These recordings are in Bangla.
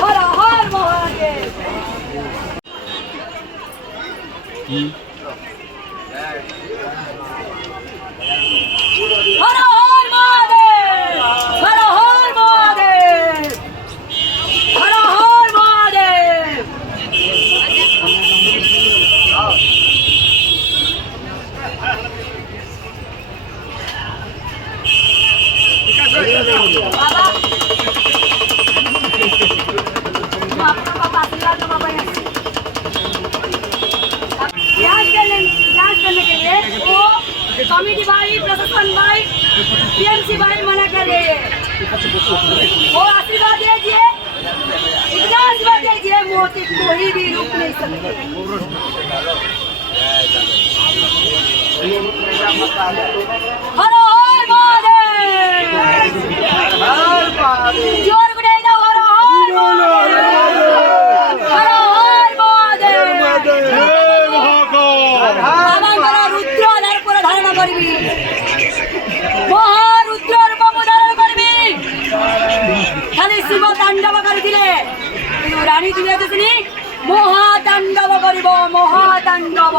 হর হর মহাদেব। হর হর মহাদেব, হর হর মহাদেব, হর হর মহাদেব। বাবা आपका पापा आशीर्वाद तो बाबा है। जांच करने के लिए वो कमेटी भाई, प्रशासन भाई, टीएमसी भाई मना कर रहे हैं। वो आशीर्वाद दीजिए, इतना आशीर्वाद दीजिए मोदी कोई भी रुक नहीं सकते। हर हर महादेव, जोर गुड़े जाओ। हर हर महादेव, हर हर महादेव। আমার রুদ্রের উপরে ধারণা করবি, মহারুদ্র রূপ ধারণ করবি। খালি শিব তাণ্ডব করিলে কিন্তু রানী দিবে তুমি মহাতাণ্ডব করিব, মহাতাণ্ডব।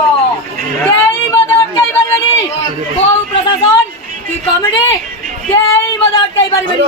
কেই মত অটকাই পারবেনি, বউ প্রশাসন কি কমিটি কেই মত অটকাই পারবেনি।